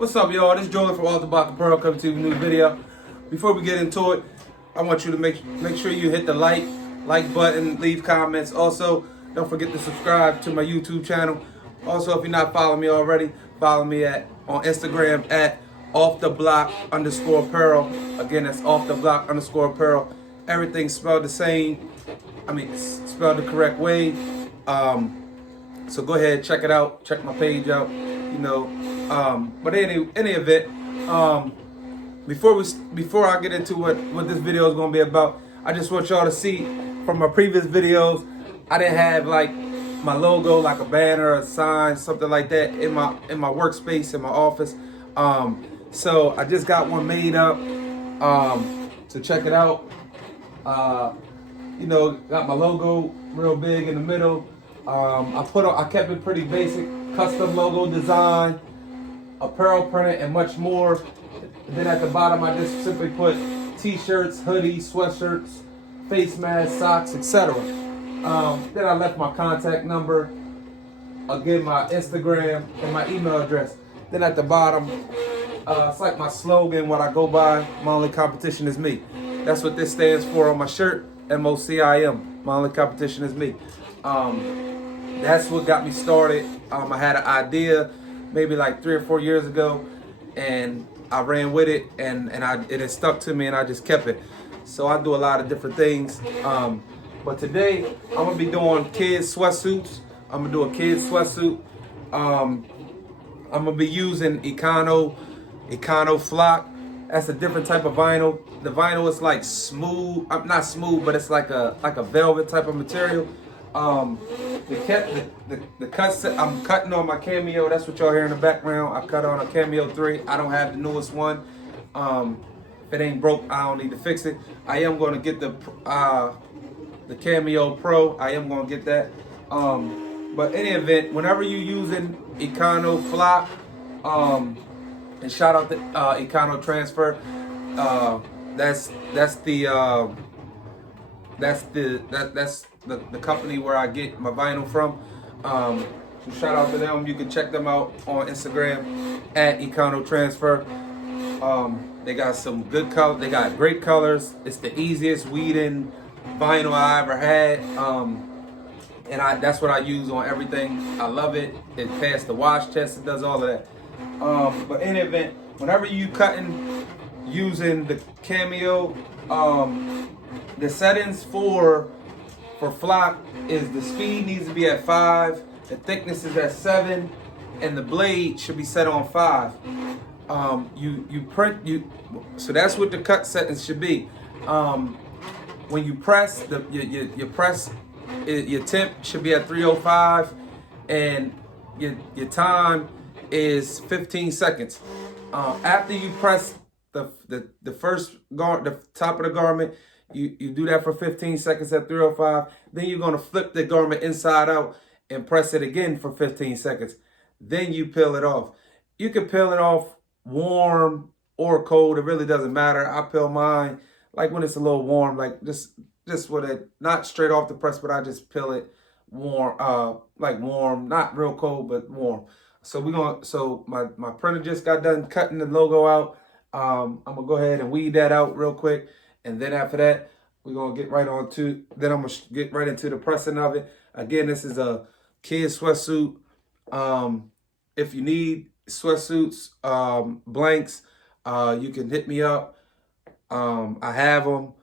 What's up, y'all? This is Jordan from Off the Block of Pearl coming to you with a new video. Before we get into it, I want you to make sure you hit the like button, leave comments. Also, don't forget to subscribe to my YouTube channel. Also, if you're not following me already, follow me on Instagram at @offtheblock_apparel. Again, that's @offtheblock_apparel. Everything's spelled the same. I mean, spelled the correct way. So go ahead, check it out. Check my page out. But any event, before I get into what this video is going to be about, I just want y'all to see from my previous videos, I didn't have like my logo, like a banner, a sign, something like that in my workspace, in my office. So I just got one made up. So check it out. Got my logo real big in the middle. I kept it pretty basic, custom logo design, apparel printed, and much more. And then at the bottom, I just simply put t-shirts, hoodies, sweatshirts, face masks, socks, etc. Then I left my contact number, again my Instagram, and my email address. Then at the bottom, it's like my slogan, what I go by, my only competition is me. That's what this stands for on my shirt, MOCIM, my only competition is me. That's what got me started. I had an idea maybe like 3 or 4 years ago, and I ran with it, and it has stuck to me, and I just kept it. So I do a lot of different things. But today I'm gonna be doing kids sweatsuits. I'm gonna do a kids sweatsuit. I'm gonna be using Econo flock. That's a different type of vinyl. The vinyl is like smooth, not smooth, but it's like a velvet type of material. The cuts I'm cutting on my Cameo. That's what y'all hear in the background. I cut on a Cameo 3. I don't have the newest one. If it ain't broke, I don't need to fix it. I am going to get the Cameo Pro. I am going to get that. But any event, whenever you're using Econo flock, and shout out to Econo Transfer. That's the company where I get my vinyl from. So shout out to them. You can check them out on Instagram at Econo Transfer. They got some good color. They got great colors. It's the easiest weeding vinyl I ever had. And that's what I use on everything. I love it. It passed the wash test. It does all of that. But in any event, whenever you cutting using the Cameo, the settings for flock is the speed needs to be at 5, the thickness is at 7, and the blade should be set on 5. So that's what the cut settings should be. When you press, your temp should be at 305, and your time is 15 seconds. After you press the top of the garment, you do that for 15 seconds at 305. Then you're going to flip the garment inside out and press it again for 15 seconds. Then you peel it off. You can peel it off warm or cold. It really doesn't matter. I peel mine like when it's a little warm, like just with it, not straight off the press, but I just peel it warm, like warm, not real cold, but warm. So my printer just got done cutting the logo out. I'm gonna go ahead and weed that out real quick. And then after that, we're going to get right on to, then I'm going to get right into the pressing of it. Again, this is a kid sweatsuit. If you need sweatsuits, blanks, you can hit me up. I have them.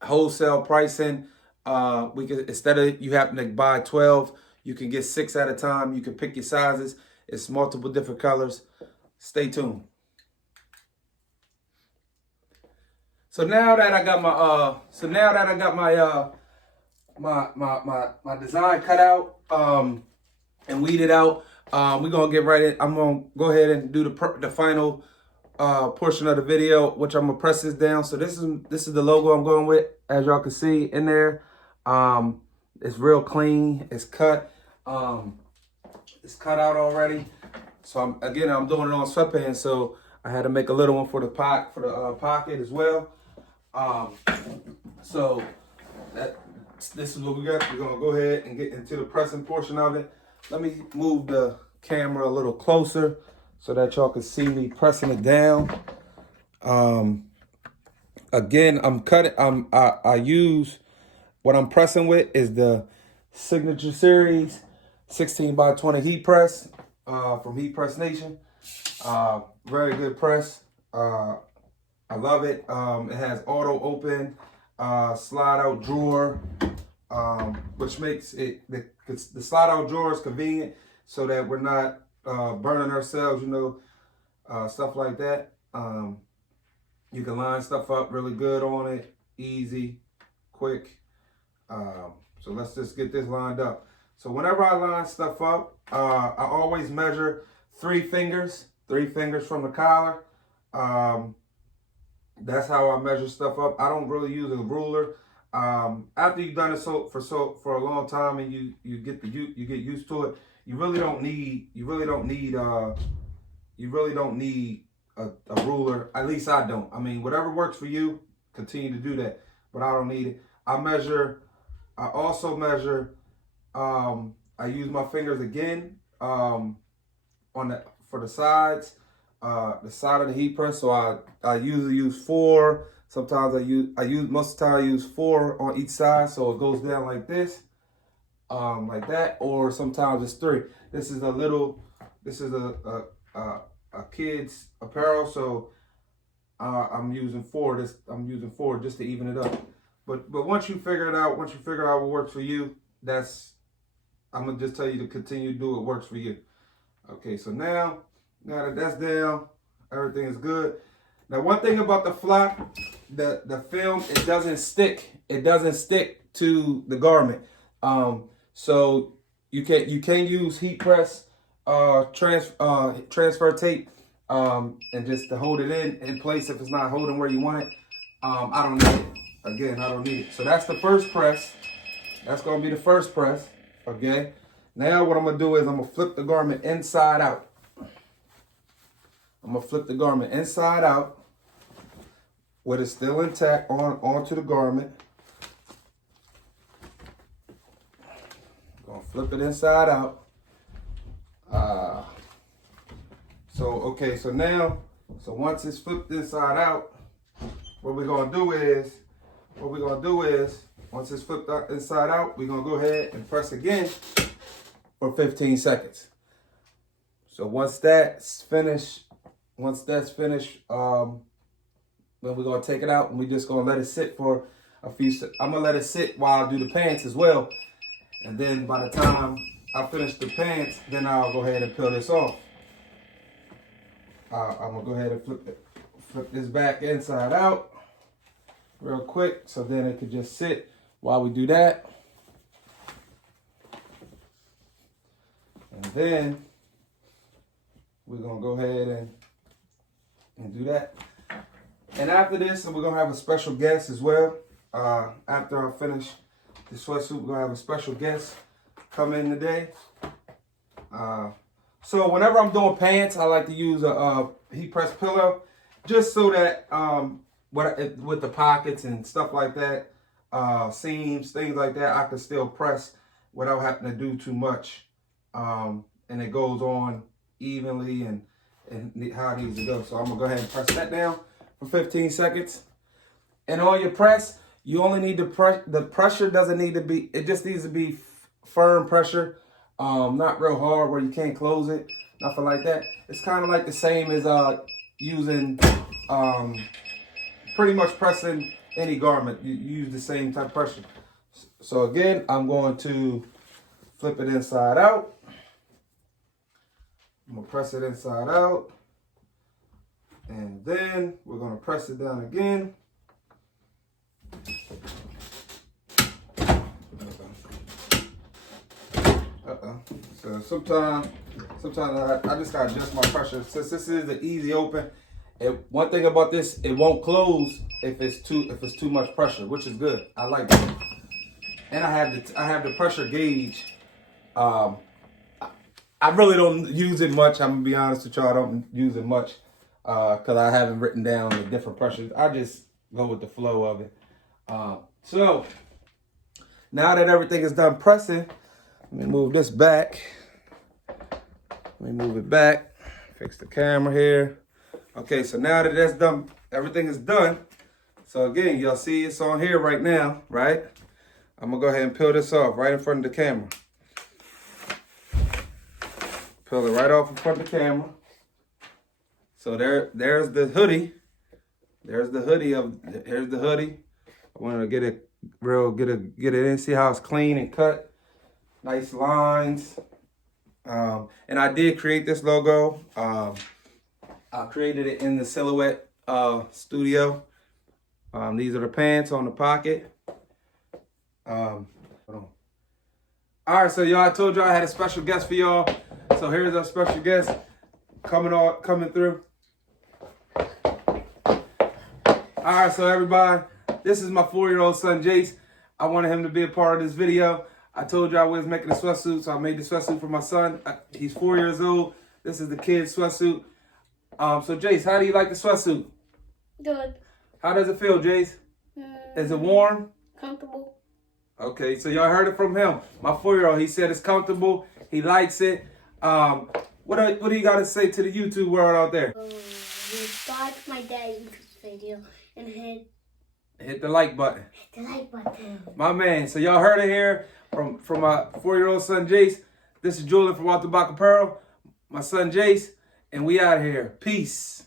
Wholesale pricing. We can, instead of you having to buy 12, you can get 6 at a time. You can pick your sizes. It's multiple different colors. Stay tuned. So now that I got my design cut out and weeded out, we're gonna get right in. I'm gonna go ahead and do the final portion of the video, which I'm gonna press this down. So this is the logo I'm going with, as y'all can see in there. It's real clean. It's cut. It's cut out already. So I'm doing it on sweatpants. So I had to make a little one for the pocket as well. So this is what we got. We're gonna go ahead and get into the pressing portion of it. Let me move the camera a little closer so that y'all can see me pressing it down. Again, I use, what I'm pressing with is the Signature Series 16 by 20 heat press from Heat Press Nation. Very good press. I love it. It has auto open, slide out drawer, which makes it, the slide out drawer is convenient so that we're not burning ourselves, you know, stuff like that. You can line stuff up really good on it, easy, quick. So let's just get this lined up. So whenever I line stuff up, I always measure 3 fingers from the collar. That's how I measure stuff up. I don't really use a ruler. After you've done it for a long time and you get used to it, you really don't need a ruler. At least I don't. I mean, whatever works for you, continue to do that. But I don't need it. I also measure. I use my fingers again for the sides, the side of the heat press. So I usually use 4. Sometimes most of the time I use 4 on each side, so it goes down like this, like that, or sometimes it's 3. This is a kid's apparel, so I'm using 4. I'm using 4 just to even it up. But once you figure out what works for you, I'm gonna just tell you to continue to do what works for you. Okay, so now that that's down, everything is good. Now, one thing about the flap, the film, it doesn't stick. It doesn't stick to the garment. So you can use heat press transfer tape and just to hold it in place if it's not holding where you want it. I don't need it. Again, I don't need it. So that's the first press. That's gonna be the first press. Okay. Now what I'm gonna do is I'm gonna flip the garment inside out. I'm gonna flip the garment inside out with it still intact onto the garment. Gonna flip it inside out. So once it's flipped inside out, what we're gonna do is, once it's flipped inside out, we're gonna go ahead and press again for 15 seconds. So once that's finished, then we're gonna take it out and we're just gonna let it sit for a few seconds. I'm gonna let it sit while I do the pants as well. And then by the time I finish the pants, then I'll go ahead and peel this off. I'm gonna go ahead and flip this back inside out real quick, so then it could just sit while we do that. And then we're gonna go ahead and do that. And after this, we're gonna have a special guest as well. After I finish the sweatsuit, we're gonna have a special guest come in today. So whenever I'm doing pants, I like to use a heat press pillow, just so that with the pockets and stuff like that, seams, things like that, I can still press without having to do too much, and it goes on evenly and how it needs to go. So I'm gonna go ahead and press that down for 15 seconds. And on your press, you only need to press. The pressure doesn't need to be. It just needs to be firm pressure. Not real hard where you can't close it, nothing like that. It's kind of like the same as using, pretty much pressing any garment. You use the same type of pressure. So again, I'm going to flip it inside out. I'm gonna press it inside out. And then we're gonna press it down again. So sometimes I just gotta adjust my pressure. Since this is an easy open, one thing about this, it won't close if it's too much pressure, which is good. I like that. And I have the pressure gauge. I really don't use it much. I'm gonna be honest with y'all. I don't use it much because I haven't written down the different pressures. I just go with the flow of it. So now that everything is done pressing, let me move this back. Let me move it back. Fix the camera here. Okay, so now that that's done, everything is done. So again, y'all see it's on here right now, right? I'm gonna go ahead and peel this off right in front of the camera. Peel it right off in front of the camera. So there's the hoodie. There's the hoodie here's the hoodie. I wanted to get it in, see how it's clean and cut. Nice lines. And I did create this logo. I created it in the Silhouette studio. These are the pants on the pocket. Hold on. All right, so y'all, I told y'all I had a special guest for y'all. So here's our special guest coming through. All right, so everybody, this is my 4-year-old son, Jace. I wanted him to be a part of this video. I told you I was making a sweatsuit, so I made the sweatsuit for my son. He's 4 years old. This is the kid's sweatsuit. So Jace, how do you like the sweatsuit? Good. How does it feel, Jace? Is it warm? Comfortable. Okay, so y'all heard it from him. My 4-year-old, he said it's comfortable. He likes it. What do you got to say to the YouTube world out there? Subscribe to my dad's YouTube video and hit the like button. Hit the like button. My man. So y'all heard it here from my 4-year-old son, Jace. This is Julian from Walter Bach Apparel. My son, Jace. And we out here. Peace.